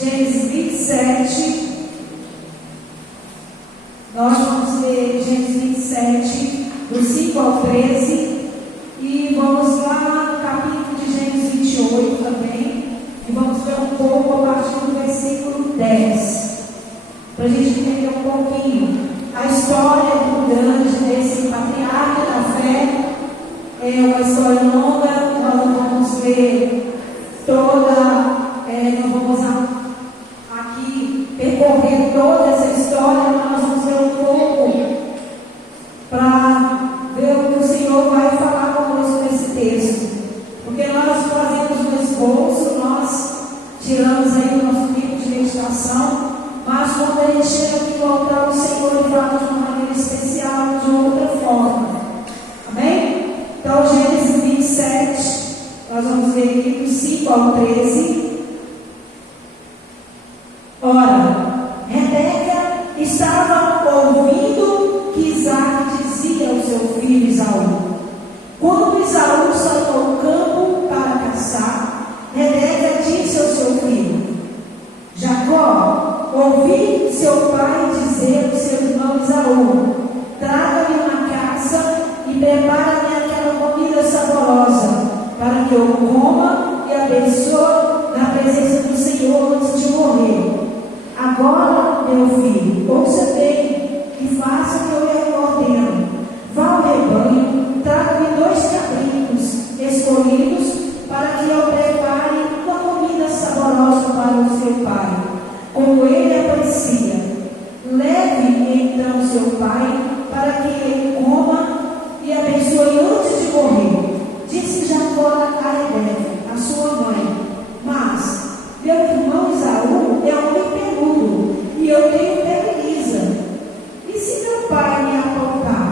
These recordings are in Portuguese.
Gênesis 27. Nós vamos ler Gênesis 27, do 5 ao 13. E vamos lá no capítulo de Gênesis 28 também. E vamos ver um pouco a partir do versículo 10. Para a gente entender um pouquinho a história do grande desse patriarca da fé. É uma história longa, nós não vamos ver toda, não vamos aqui percorrer toda essa história, mas nós vamos ver um pouco para ver o que o Senhor vai falar conosco nesse texto. Porque nós fazemos um esforço, nós tiramos aí o nosso tempo de meditação, mas quando a gente chega aqui no altar, o Senhor ele fala de uma maneira especial, de outra forma. Amém? Então, Gênesis 27, nós vamos ver aqui do 5 ao 13. Ora, Rebeca estava ouvindo que Isaac dizia ao seu filho Esaú. Quando Esaú saiu ao campo para caçar, Rebeca disse ao seu filho: Jacó, ouvi seu pai dizer ao seu irmão Esaú: traga-me uma caça e prepara-me aquela comida saborosa, para que eu coma e abençoe na presença do Senhor antes de morrer. Agora, meu filho, ouça bem e faça o que eu lhe ordeno. Vá ao rebanho, traga-me 2 cabritos escolhidos, para que eu prepare uma comida saborosa para o seu pai, como ele aprecia. Leve então seu pai, para que ele coma e abençoe antes de morrer. Disse Jacó a Rebeca, a sua mãe: mas meu irmão Esaú é homem peludo, e eu tenho pele lisa. E se meu pai me apalpar,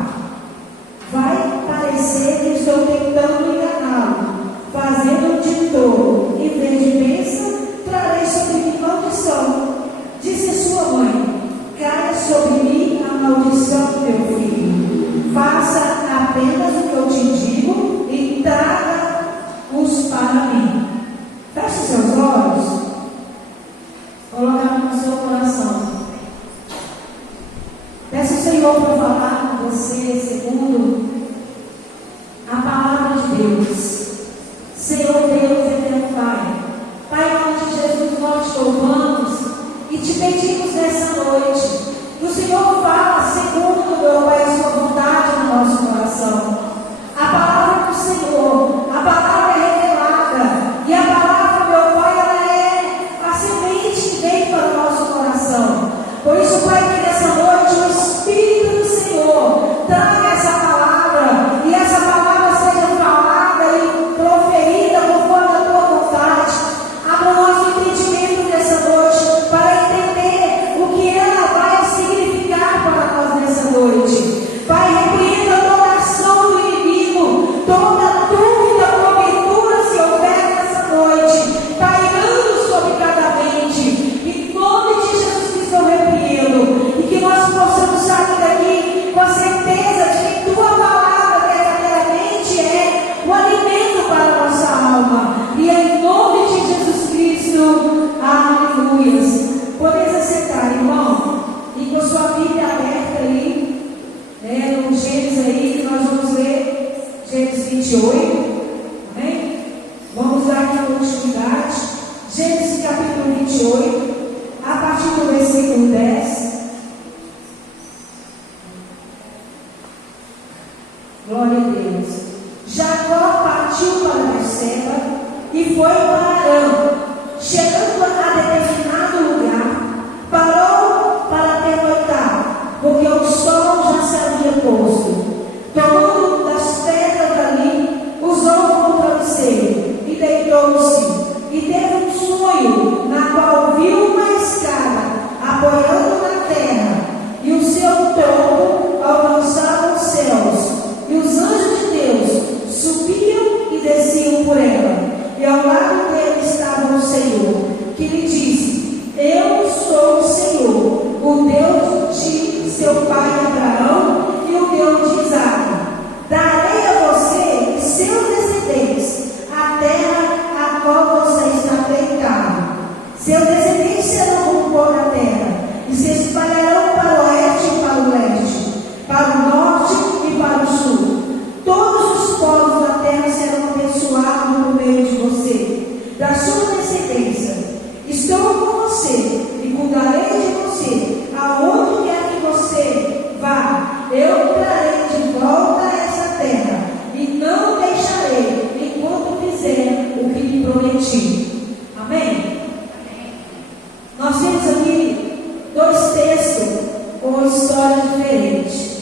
vai parecer que estou tentando enganá-lo, fazendo de tolo, em vez de bênção, trarei sobre mim maldição. Disse sua mãe: caia sobre mim a maldição, meu filho. Faça apenas o que eu te digo e traga-os para mim. Feche seus olhos. Coloca no seu coração. Peço ao Senhor para falar com você segundo a palavra de Deus. Senhor Deus eterno Pai, Pai, em nome de Jesus, nós te louvamos e te pedimos nessa noite que o Senhor fala segundo, meu Pai, a sua vontade no nosso coração. A palavra do Senhor, a palavra é revelada, e a palavra, meu Pai, ela é a semente que vem para o nosso coração. Por isso, Pai, que nessa noite o Espírito do Senhor traga essa palavra, e essa palavra seja falada e proferida conforme a tua vontade. Abra o nosso entendimento nessa noite para entender o que ela vai significar para nós nessa noite. Pai, repreenda toda ação do inimigo, toda dúvida, porventura, se houver nessa noite, pairando sobre cada mente. Em nome de Jesus Cristo eu repreendo, e que nós possamos sair daqui com a certeza de que tua palavra verdadeiramente é o alimento para a nossa alma. E em nome de Jesus Cristo, aleluias. Podeis aceitar, irmão, e com sua Bíblia aberta aí, no Gênesis aí, que nós vamos ler Gênesis 28, amém? Vamos dar aqui continuidade. Gênesis capítulo 28, a partir do versículo 10. Glória a Deus. Jacó partiu para Berseba e foi para Arã. Chegando a determinado lugar, parou para pernoitar, porque o sol já se havia posto. Tomando das pedras dali, usou como travesseiro e deitou-se. E teve um sonho, na qual viu uma escada apoiando na terra, e o seu tronco alcançava os céus, e os anjos de Deus subiam e desciam por ela, e ao lado dele estava o Senhor. Seus descendentes serão como o pó da terra, e se espalharão para o oeste e para o leste, para o norte e para o sul. Todos os povos da terra serão abençoados no meio de você, da sua descendência. Estou com você e cuidarei de você, aonde quer que você vá. Eu trarei de volta a essa terra e não deixarei enquanto fizer o que lhe prometi. Amém? Nós temos aqui dois textos com histórias diferentes.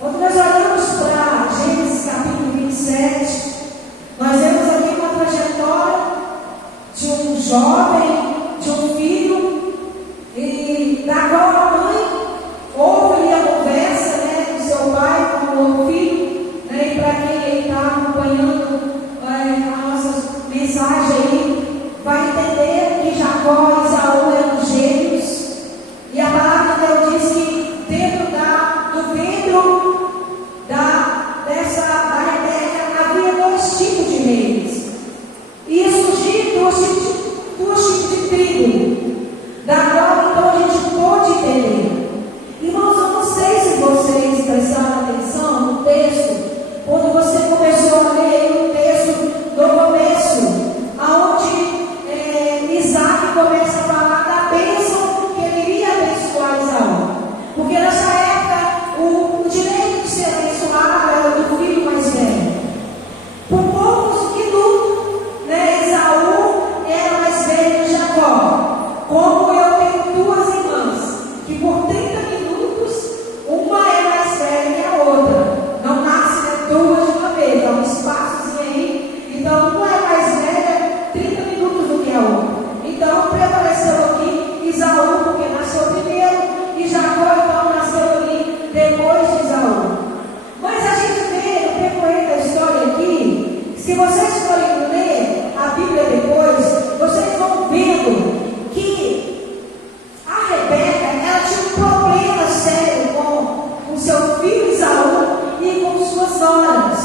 Quando nós olhamos para Gênesis capítulo 27, nós vemos aqui uma trajetória de um jovem, de um filho, e da qual a mãe ouve a conversa, do seu pai com o filho, e para quem está acompanhando a nossa mensagem aí, vai entender que Jacó e Esaú eram gêmeos, e a palavra de Deus diz que dentro do ventre da Rebeca havia dois tipos de reis, e ia surgir duas tipos de tribo, da qual então a gente pode entender. Irmãos, eu não sei se vocês prestaram atenção no texto, quando você começou a ler o texto no começo, aonde Isaac começa a falar da bênção que ele iria abençoar Esaú. Porque nessa época o direito de ser abençoado era do filho mais velho. Por poucos minutos, Esaú era mais velho que Jacó. Como eu tenho duas irmãs, que por 30 minutos, uma é mais velha que a outra. Não nasce duas de uma vez, há um espaçozinho aí. Então, uma é mais velha 30 minutos do que a outra. Então, prevaleceu aqui Esaú, porque nasceu primeiro, e Jacó, então, nasceu ali depois de Esaú. Mas a gente vê no decorrer da história aqui, se vocês forem ler a Bíblia depois, vocês vão vendo que a Rebeca, ela tinha um problema sério com o seu filho Esaú e com suas noras.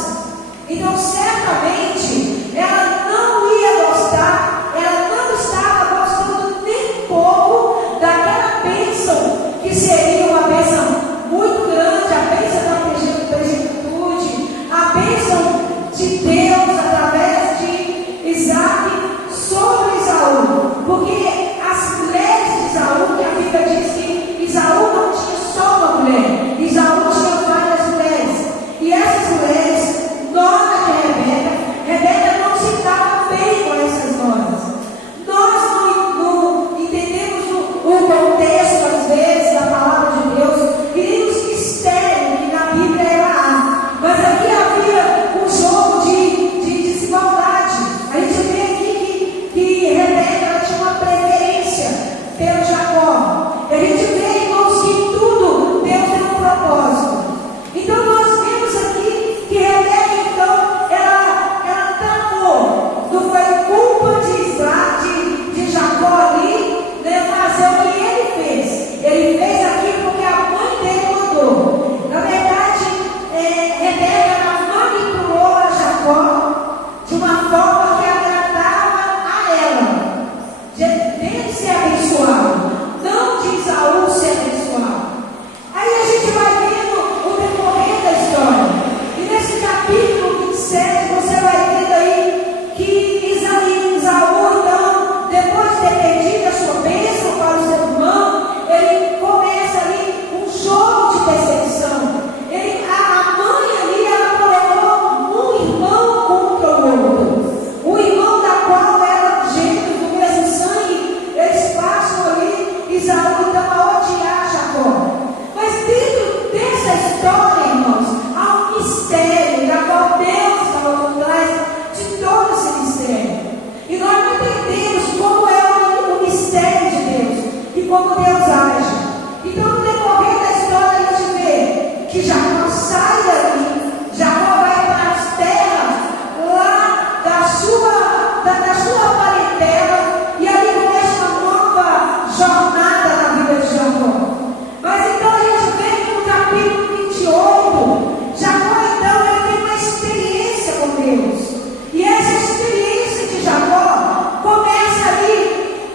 Então, certamente, ela não ia gostar, ela não estava gostando nem pouco daquela bênção, que seria uma bênção muito grande, a bênção da plenitude, a bênção de Deus através de Isaac sobre Esaú. Porque as mulheres de Esaú, que a Bíblia diz que Esaú não tinha só uma mulher, Esaú tinha várias mulheres. E essas mulheres, noras de Rebeca não se dava bem com essas noras. Nós não entendemos o contexto, às vezes, da palavra de Deus, e nem os mistérios que na Bíblia há. Mas aqui havia um jogo de desigualdade. A gente vê aqui que Rebeca ela tinha uma preferência pelo Jacó. E a gente vê, irmãos, que tudo Deus tem um propósito. Então nós vemos aqui que Rebeca, então, ela tramou. Não foi culpa de Jacó ali, fazer o que ele fez. Ele fez aquilo porque a mãe dele mandou. Na verdade, Rebeca manipulou a Jacó de uma forma que agradava a ela, dele ser abençoado, não de Esaú ser abençoado. Aí a gente vai vendo o decorrer da história. E nesse capítulo 27, você vai vendo aí que Esaú, então, depois de ter perdido a sua bênção para o seu irmão, ele começa ali um jogo de perseguição. A mãe ali, ela colocou um irmão contra o outro. O irmão da qual era gêmeos do mesmo sangue, eles passam ali, Esaú, então, a odiar Jacó. Mas dentro dessa história, irmãos, há um mistério da qual Deus estava por trás de todo esse mistério. E nós não entendemos como é o mistério de Deus e como Deus age. Então, no decorrer da história, a gente vê que Jacó sai dali, Jacó vai para as terras lá da sua parentela, e ali começa uma nova jornada na vida de Jacó. Mas então a gente vê que no capítulo 28, Jacó então ele tem uma experiência com Deus. E essa experiência de Jacó começa ali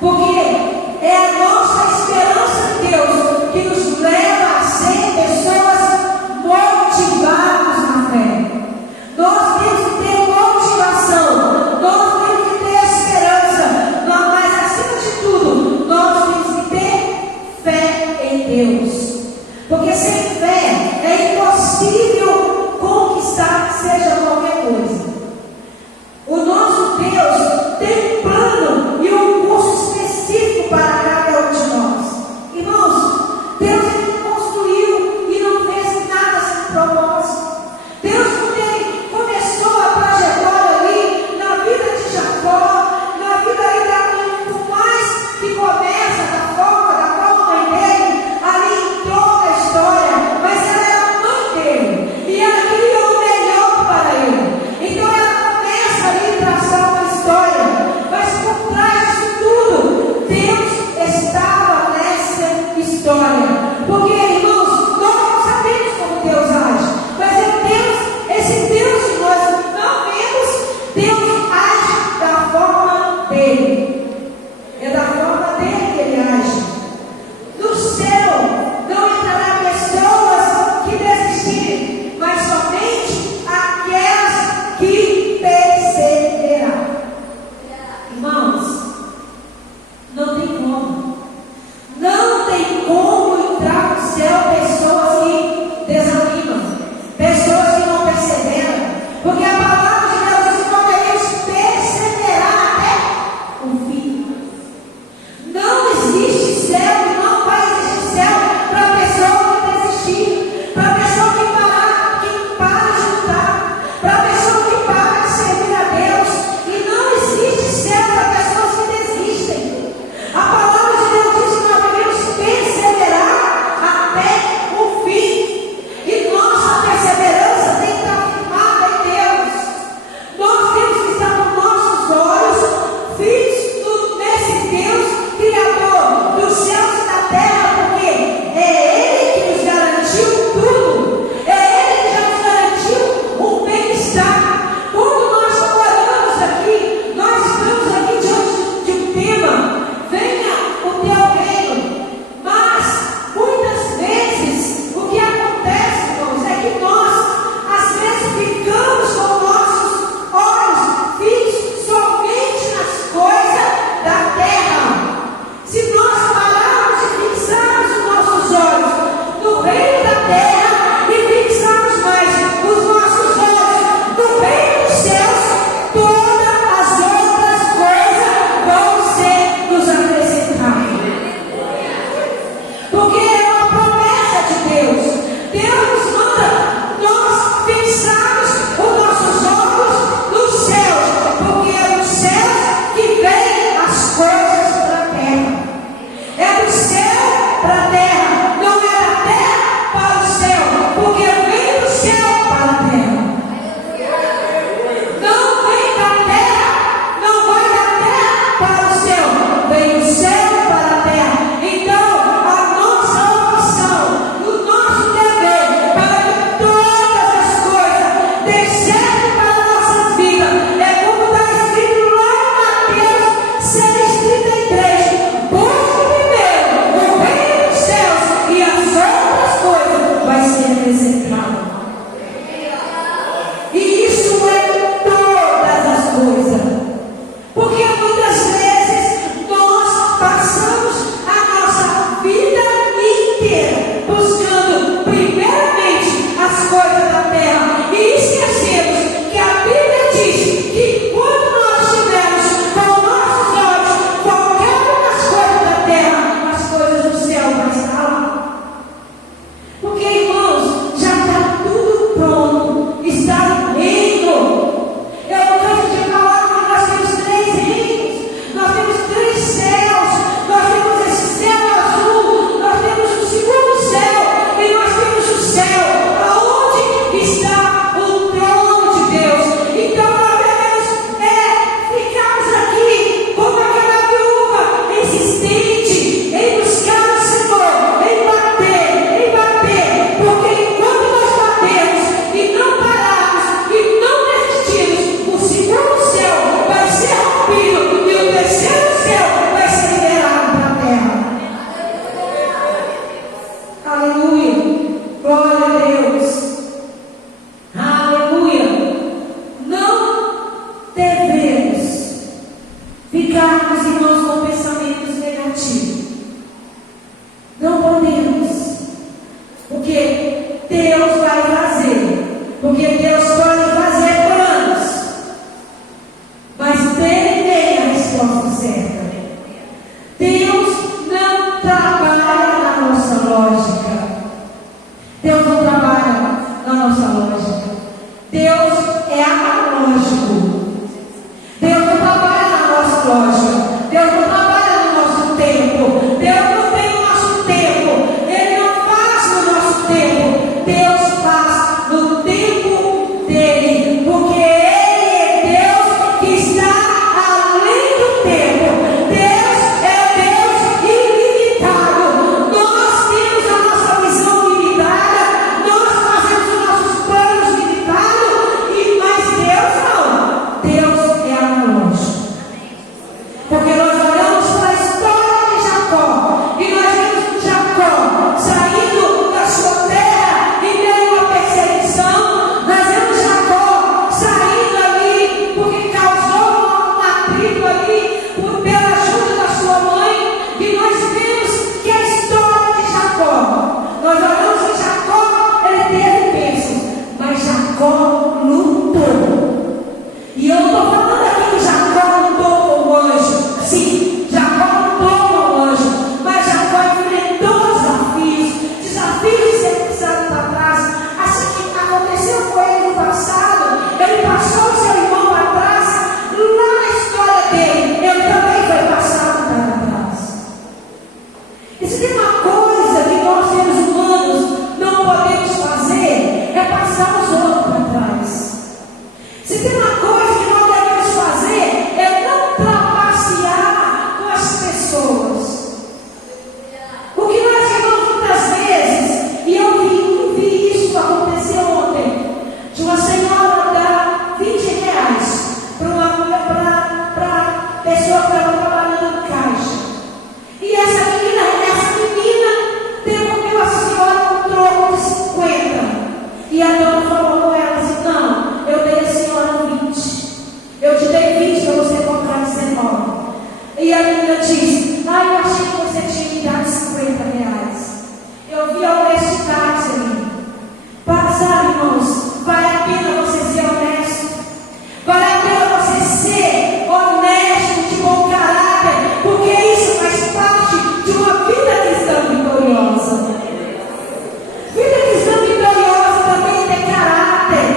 Porque é a nossa esperança em Deus que nos leva a ser pessoas motivadas na fé. Nós temos que ter motivação, nós temos que ter esperança, mas acima de tudo, nós temos que ter fé em Deus. Porque sem fé é impossível conquistar seja qualquer coisa. O nosso Deus tem um plano e um curso específico para cada um de nós. Irmãos, Deus ele construiu e não fez nada sem propósito. Deus, quando ele começou a trajetória ali na vida de Jacó, na vida ali por mais que começa da forma mãe dele, ali entrou na história, mas ela era a mãe dele e ela queria o melhor para ele. Então ela começa ali a traçar uma história, mas por trás disso tudo, Deus estava nessa história. Porque, irmãos, nós não sabemos como Deus age, mas é Deus, esse Deus que nós não vemos, Deus age da forma dele. É da forma dele que ele age. No céu não entrará pessoas que desistirem, mas somente aquelas que perseverarão. Irmãos, não tem como. Não tem como entrar no céu pessoas que desanimam, pessoas que não perseveram. Porque a palavra de Deus diz que nós devemos perseverar até o fim. Não existe céu e não vai existir céu para a pessoa que desistir, para a pessoa que para de lutar, para a pessoa que para de servir a Deus. E não existe céu para pessoas que desistem. A palavra de Deus diz que nós devemos perseverar até o fim. E nossa perseverança tem que estar firmada em Deus. Nós temos que estar com nossos olhos fixos nesse Deus Criador dos céus e da terra, porque é Ele que nos garantiu tudo, é Ele que já nos garantiu o bem-estar. Quando nós oramos aqui, nós estamos aqui diante de um tema: venha o teu reino. Mas muitas vezes o que acontece, irmãos, é que nós às vezes ficamos com nossos olhos fixos somente nas coisas da terra. Se nós pararmos de fixarmos os nossos olhos no reino da terra e fixarmos mais os nossos olhos no reino dos céus, todas as outras coisas vão ser nos acrescentadas. Porque é uma promessa de Deus. Deus nos manda nós fixarmos os nossos olhos nos céus, porque é dos céus que vem as coisas da terra. É do céu para a terra, não é da terra para o céu, porque vem do céu para a terra. Não vem da terra, não vai da terra para o céu, vem do céu para a terra. Então, a nossa opção, o nosso dever, para que todas as coisas dêem certo para as nossas vidas, é como está escrito lá em Mateus 6,33: busque primeiro o reino dos céus e as outras coisas vai ser acrescentado. E isso é todas as coisas. Porque muitas vezes nós passamos a nossa vida inteira buscando primeiramente as coisas da terra e esquecemos que a Bíblia diz que quando nós estivermos com nossos olhos focados nas coisas da terra, as coisas do céu vão estar lá. Porque, irmãos, já está tudo pronto, está no reino. Eu não canso de falar que nós temos 3 reinos, nós temos 3 céus, nós temos esse céu azul, nós temos o segundo céu e nós temos o céu aonde está o trono de Deus. Então nós devemos ficarmos aqui como aquela viúva insistente em buscar o Senhor, em bater, porque enquanto nós batemos e não pararmos e não desistirmos, o segundo céu vai ser rompido e o terceiro céu vai ser lógica. Deus não trabalha na nossa lógica. Deus é analógico. Deus não trabalha na nossa lógica. Deus não trabalha no nosso tempo. Deus não tem o nosso tempo. Ele não faz no nosso tempo. Deus faz no tempo dele. Porque Ele é Deus que está além do tempo. Deus é Deus ilimitado. Nós temos a nossa visão limitada. Nós fazemos os nossos planos limitados. Mas Deus não. Deus é analógico. Porque nós olhamos para a história de Jacó e nós vemos Jacó saindo da sua terra em meio à perseguição. Nós vemos Jacó saindo ali porque causou um atrito ali pela ajuda da sua mãe. E nós vemos que a história de Jacó, nós olhamos que Jacó, ele teve bênçãos, mas Jacó lutou. E eu não estou falando aqui que Jacó lutou com o anjo. Sim, Jacó lutou com o anjo, mas Jacó enfrentou desafios de ser pisado para trás. Assim que aconteceu com ele no passado, ele passou o seu irmão para trás. Lá na história dele, ele também foi passado para trás. E se tem uma coisa que nós seres humanos não podemos fazer, é passar os outros para trás. Se tem uma coisa que nós devemos fazer, é não trapacear com as pessoas. O que nós chegamos muitas vezes, e eu vi isso acontecer ontem, de uma senhora dar R$20 para pessoa que estava trabalhando em caixa. E essa menina devolveu a senhora um troco de 50. E a dona falou com ela assim: não, eu dei a senhora 20. Eu te dei 20 para você comprar 19. E a menina disse: eu achei que você tinha me dado R$50. Eu vi a honestidade ali. Sabe, irmãos, vale a pena você ser honesto. Vale a pena você ser honesto, de bom caráter, porque isso faz parte de uma vida cristã vitoriosa. Vida cristã vitoriosa também tem caráter.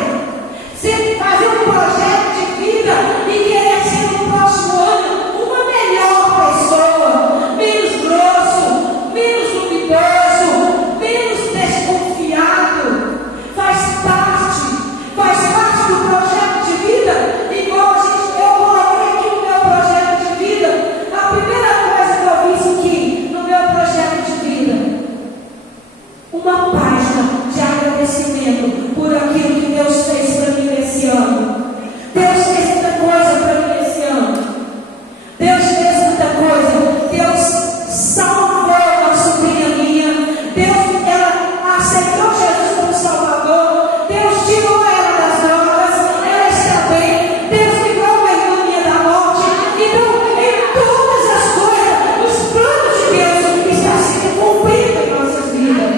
Você fazer um projeto de vida e querer ser no próximo ano uma melhor pessoa, menos grosso, menos duvidoso, menos desconfiado. Faz parte do projeto de vida. Igual eu coloquei aqui no meu projeto de vida, a primeira coisa que eu fiz aqui no meu projeto de vida, uma página de agradecimento por aquilo que Deus fez para mim esse ano. Deus fez muita coisa para mim esse ano. Deus fez muita coisa. Deus salvou uma sobrinha minha. Deus, ela aceitou Jesus como Salvador. Deus tirou ela das drogas. Ela está bem. Deus livrou uma irmã minha da morte. Então, em todas as coisas, os planos de Deus estão sendo cumpridos em nossas vidas.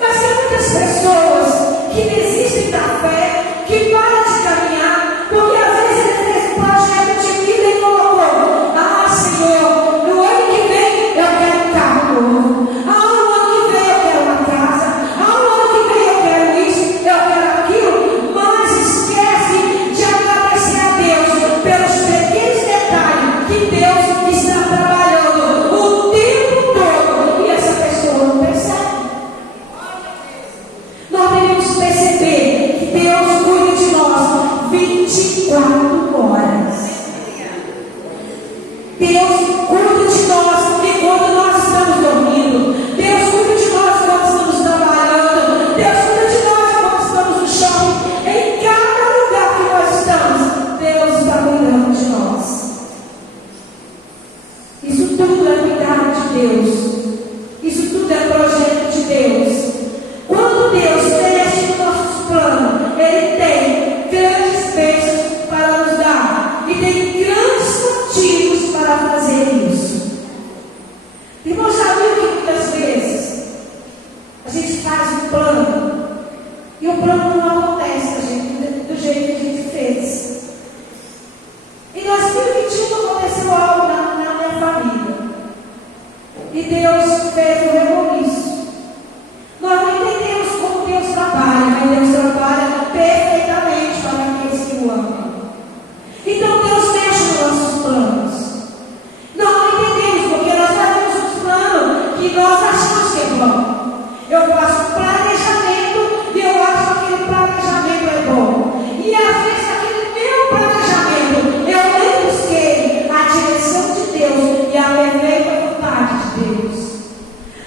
Mas tem muitas pessoas que desistem da fé, que param de caminhar, porque às vezes ele fez um projeto de vida e colocou: Senhor, no ano que vem eu quero um carro novo. No ano que vem eu quero uma casa. No ano que vem eu quero isso, eu quero aquilo. Mas esquece de agradecer a Deus pelos pequenos detalhes que Deus está trabalhando o tempo todo. E essa pessoa não percebe. Nós devemos perceber que Deus cuida de nós 24 horas. Deus cuida de nós quando nós estamos dormindo. Deus cuida de nós quando estamos trabalhando. Deus cuida de nós quando estamos no shopping. Em cada lugar que nós estamos, Deus está cuidando de nós. Isso tudo é cuidado de Deus. Isso tudo é projeto de Deus. Quando Deus mexe nos nossos planos, Ele tem grandes bênçãos para nos dar. E tem grandes motivos para fazer isso. Irmão, já viu que muitas vezes a gente faz um plano e o plano não acontece do jeito que a gente fez. Em 2021 aconteceu algo na minha família. Deus fez o rebuliço. Nós não entendemos como Deus trabalha, mas Deus trabalha perfeitamente para aqueles que o amam. Então Deus mexe nos nossos planos. Nós não entendemos porque nós fazemos um plano que nós achamos que é bom. Eu faço um planejamento e eu acho que aquele planejamento é bom. E às vezes aquele meu planejamento eu nem busquei a direção de Deus e a perfeita vontade de Deus.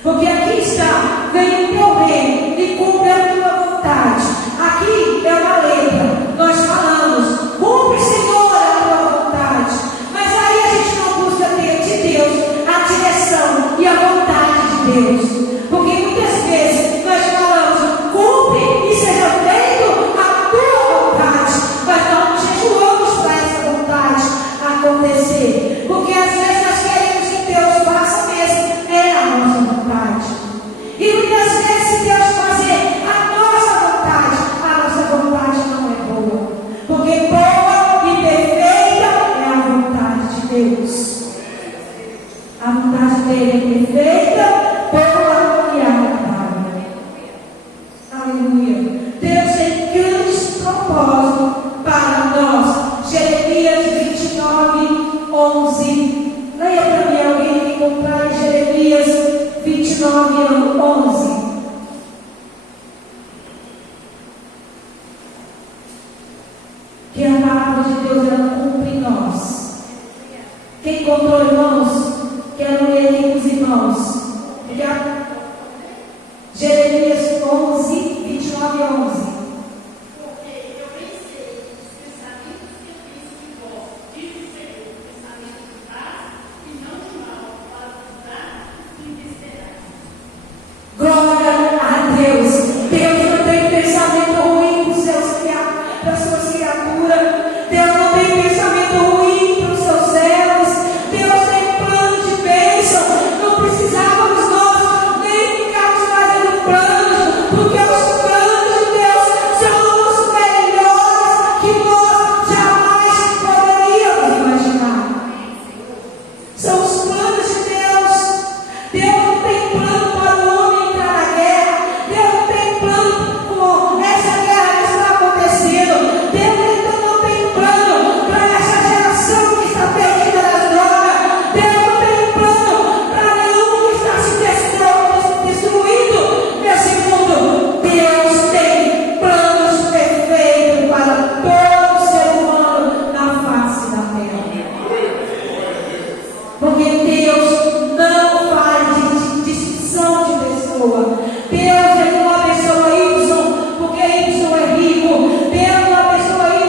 Porque aqui está, vem o teu reino e cumpre a tua vontade. Aqui é uma letra, nós falamos, cumpre, Senhor, a tua vontade. Mas aí a gente não busca ter de Deus a direção e a vontade de Deus. Porque muitas vezes nós falamos, cumpre e seja feito a tua vontade. Mas nós não jejuamos para essa vontade acontecer. Porque às vezes nós queremos que Deus faça mesmo a nossa vontade. E muitas vezes, se Deus fazer a nossa vontade não é boa. Porque boa e perfeita é a vontade de Deus. A vontade dele é perfeita, boa e agradável. Aleluia. Deus tem grandes propósitos para nós. Jeremias 29, 11. Leia para mim alguém que encontrar em Jeremias 29, 11. Que a palavra de Deus ela cumpre em nós. Quem encontrou, irmãos? Quero ler aqui com os irmãos. Jeremias 11, 29 e 11. Glória a Deus. Deus não tem pensamento ruim para as suas criaturas. Deus não tem pensamento ruim para os seus servos. Deus tem plano de bênção. Não precisávamos nós nem ficarmos fazendo planos, porque os planos de Deus são os melhores que nós jamais poderíamos imaginar. São os planos de Deus. Deus não tem plano para o homem entrar na guerra. Deus não tem plano com essa guerra que está acontecendo. Deus então não tem plano para essa geração que está perdida nas drogas. Deus não tem plano para nenhum que está se destruindo nesse mundo. Deus tem planos perfeitos para todo ser humano na face da terra. Porque Deus não faz distinção de pessoa. Deus não abençoa Y porque Y é rico. Deus não abençoa Y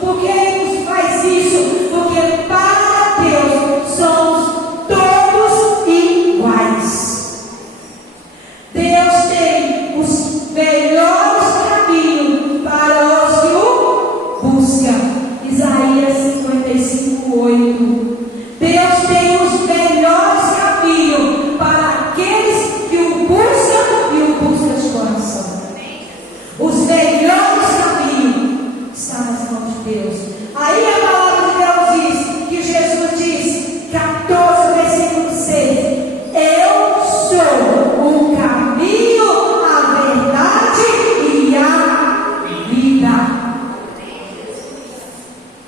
porque Y faz isso. Porque para Deus somos todos iguais. Deus tem os melhores caminhos para os que o buscam. Isaías 55, 8. Deus tem os melhores caminhos para aqueles que o buscam e o buscam de coração. Os melhores caminhos estão nas mãos de Deus. Aí a palavra de Deus diz, que Jesus diz, 14, versículo 6. Eu sou o caminho, a verdade e a vida.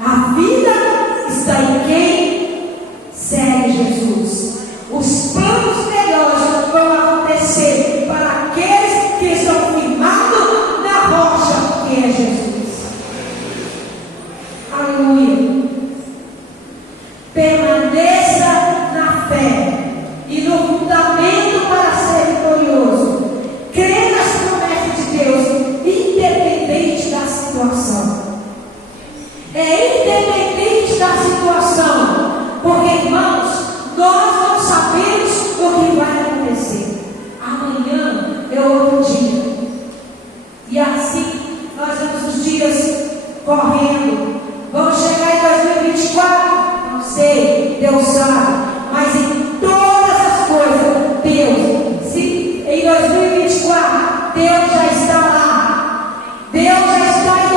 A vida está em quem segue Jesus. Os planos melhores vão acontecer para aqueles que estão firmados na rocha que é Jesus. Aleluia. Permaneça na fé e no fundamento para ser vitorioso. Crê nas promessas de Deus, independente da situação. É independente da situação. Porque, irmãos, nós não sabemos o que vai acontecer. Amanhã é outro dia. E assim, nós vemos os dias correndo. Vamos chegar em 2024? Não sei, Deus sabe. Mas em todas as coisas, Deus, se em 2024, Deus já está lá. Deus já está em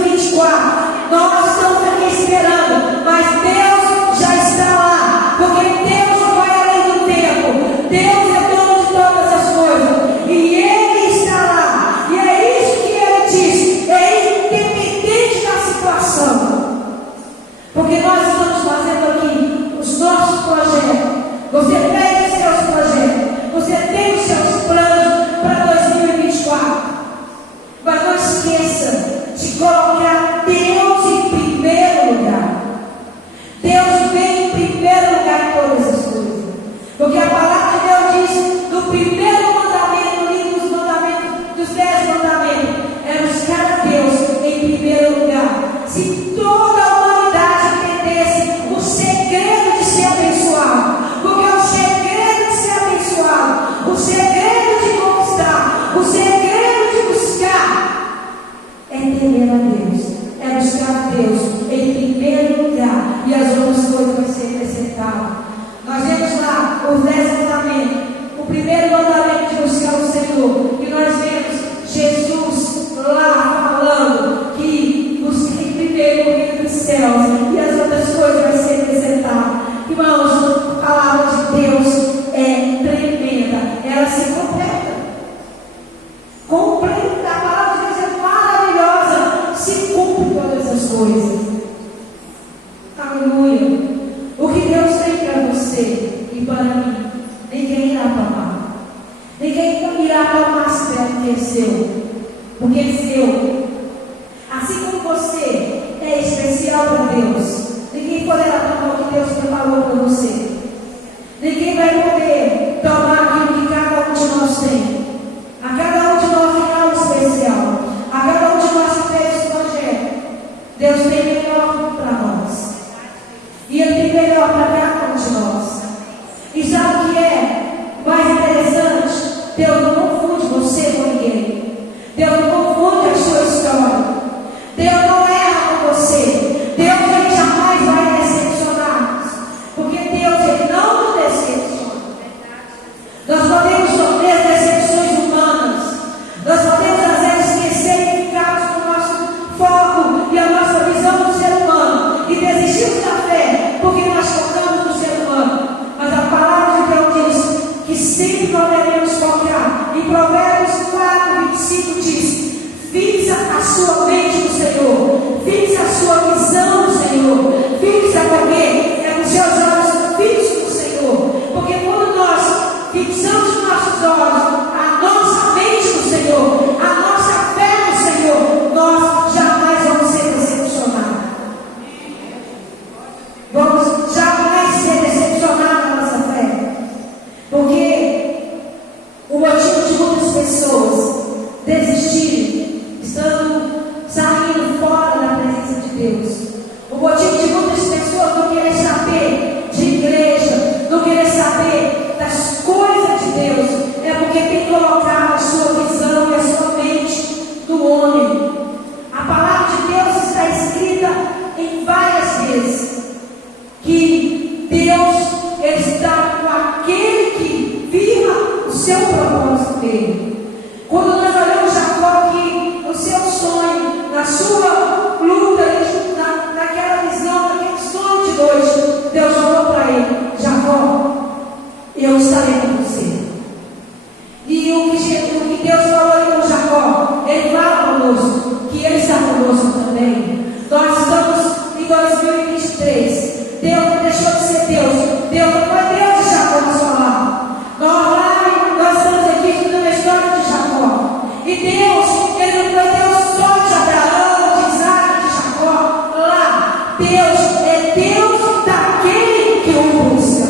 2024. Nós estamos aqui esperando, mas Deus já está lá. Porque Deus não vai além do tempo. você e para mim, ninguém irá tomar. Ninguém irá tomar se é seu, porque é seu. Assim como você é especial para Deus, ninguém poderá tomar o que Deus preparou para você. Ninguém vai poder tomar aquilo que cada um de nós tem. A cada um de nós tem algo especial. A cada um de nós que fez o Evangelho, Deus tem melhor para nós. E Ele tem melhor para cada um de nós. E sabe o que é mais interessante? Deus não confunde você com ninguém. Deus não confunde a sua história. Deus não erra com você. Deus ele jamais vai decepcionar-nos. Porque Deus ele não nos decepciona. Nós podemos sofrer decepções humanas. Nós podemos às vezes esquecer e ficarmos com o nosso foco e a nossa visão do ser humano. E desistirmos da fé porque nós focamos no ser humano. Mas a palavra de Deus diz que sempre nós devemos focar. Em Provérbios 4:25 diz: fixa a sua mente no Senhor, fixa a sua visão no Senhor, fixa porque é com seus olhos fixos no Senhor. Porque quando nós fixamos os nossos olhos, a nossa mente no Senhor, a nossa fé no Senhor, nós jamais vamos ser decepcionados. Vamos jamais ser decepcionados na nossa fé. Porque o motivo de muitas pessoas desistirem, saindo fora da presença de Deus, o motivo de muitas pessoas não querer saber de igreja, não querer saber das coisas de Deus, é porque tem colocado a sua visão e a sua mente no homem. A palavra de Deus está escrita em várias vezes que Deus está com aquele que viva o seu propósito dele. Quando nós olhamos Jacó aqui, no seu sonho, na sua luta, naquela visão, naquele sonho de noite, Deus falou para ele: Jacó, eu estarei com você. E o que Deus falou ali com Jacó, Ele fala conosco, que Ele está conosco também. Nós estamos em 2023. Deus não deixou de ser Deus. Deus não foi Deus de Jacó nos falar. Nós estamos aqui estudando a história de Jacó. E Deus, Ele não foi Deus só de Abraão, de Isaac, de Jacó. Lá, Deus é Deus daquele que o busca.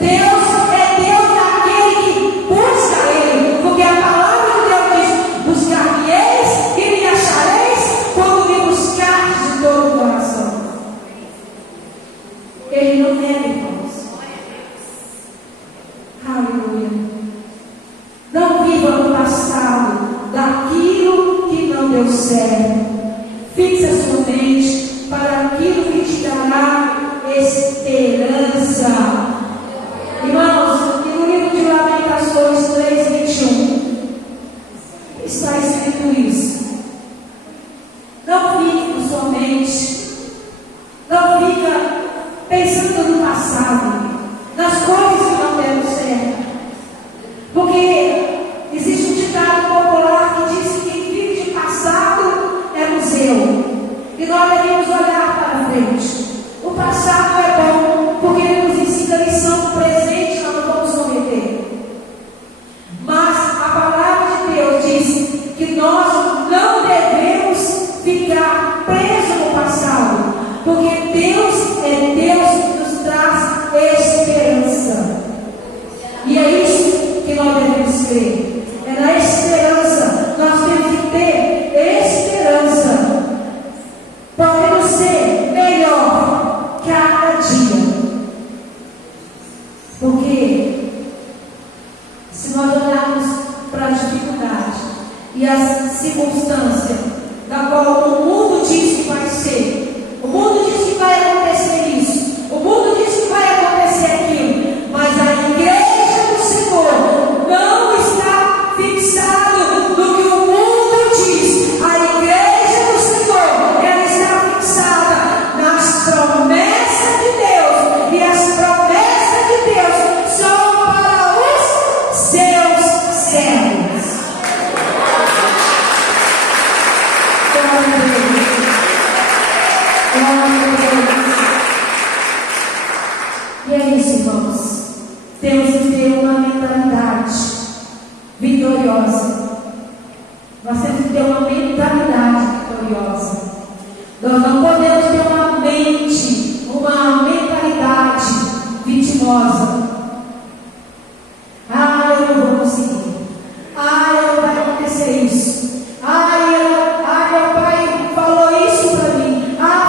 Deus é Deus daquele que busca Ele. Porque a palavra de Deus diz: buscar-me-eis e me achareis quando me buscardes de todo o coração. Ele não nega, irmãos. Aleluia. Não viva no passado daquilo que não deu certo. Fixe a sua mente para aquilo que te dará esperança. Irmãos, no livro de Lamentações 3:21 está escrito isso. Não fique com sua mente. Não fica pensando no passado, nas coisas que não deram certo. Porque existe um ditado popular que diz que quem vive de passado é museu. E nós devemos olhar para frente. O passado é bom, porque ele nos ensina a lição do presente, nós não vamos cometer. Mas a palavra de Deus diz que nós não devemos ficar presos no passado, porque Deus é Deus que nos traz esperança. E é isso que nós devemos crer. É na esperança. Nós temos que ter esperança. Podemos ser melhor cada dia. Porque se nós olharmos para a dificuldade e as circunstâncias da qual o mundo diz que vai ser, o mundo diz que vai acontecer isso, o mundo diz que vai acontecer aquilo, mas a igreja do Senhor não está fixada no que o mundo diz. A igreja do Senhor, ela está fixada nas promessas de Deus, e as promessas de Deus são para os seus servos. temos que ter uma mentalidade vitoriosa. Nós temos que ter uma mentalidade vitoriosa. Nós não podemos ter uma mentalidade vitimosa. Eu não vou conseguir. Não vai acontecer isso. Meu pai falou isso para mim.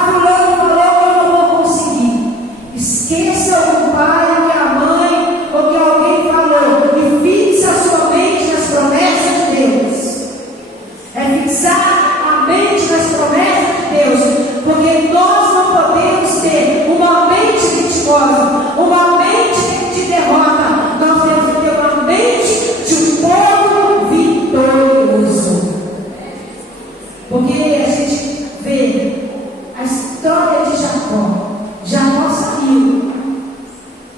Fulano falou que eu não vou conseguir. Esqueça o pai, que a mãe, ou que alguém falou, e fixa a sua mente nas promessas de Deus. É fixar a mente nas promessas de Deus, porque nós não podemos ter uma mente vitimosa, uma mente de derrota. Nós temos que ter uma mente de um povo vitorioso. Porque a gente vê a história de Jacó. Jacó saiu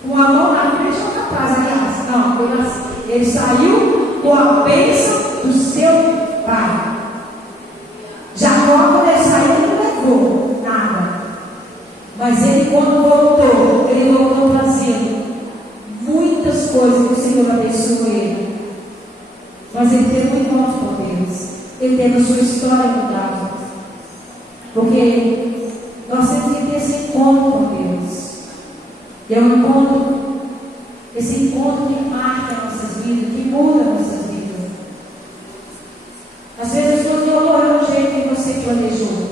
com a mão na frente e outra atrás, aliás. Não, ele saiu com a bênção do seu pai. Jacó, quando ele saiu, não levou nada. Mas ele, quando voltou, ele voltou trazendo muitas coisas que o Senhor abençoou ele. Mas ele teve um encontro com Deus. Ele teve a sua história mudada. Porque nós temos que ter esse encontro com Deus. E é um encontro, esse encontro que marca nossas vidas, que muda nossas vidas. Às vezes Deus não morreu do jeito que você planejou,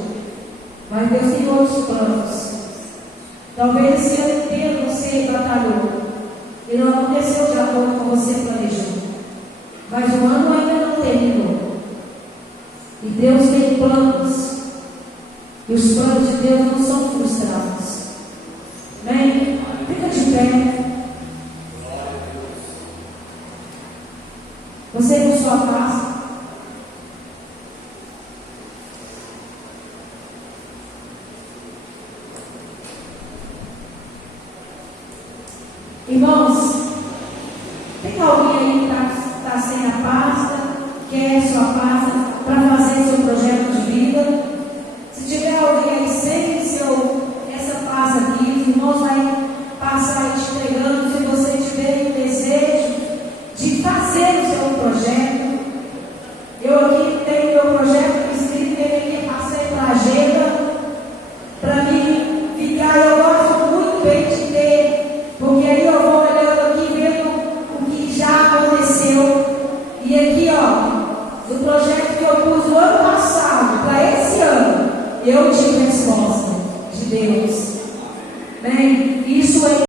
mas Deus tem outros planos. Talvez esse ano inteiro você batalhou e não aconteceu de acordo com você planejou. Mas o ano ainda não terminou. E Deus tem planos. E os planos de Deus não são frustrados. Amém? Fica de pé. Você com sua casa. Irmãos, tem alguém aí que está sem a pasta, quer sua pasta para fazer seu projeto de vida? Se tiver alguém aí sem essa pasta aqui, os irmãos vão passar aí te entregando. Se você tiver o desejo de fazer o seu projeto, eu aqui tenho meu projeto escrito, tenho aqui, passei para a agenda, para mim ficar. Eu gosto muito bem de ter, porque aí eu vou olhando aqui, vendo o que já aconteceu. E aqui, do projeto que eu pus no ano passado para esse ano, eu tive resposta de Deus. Bem, isso é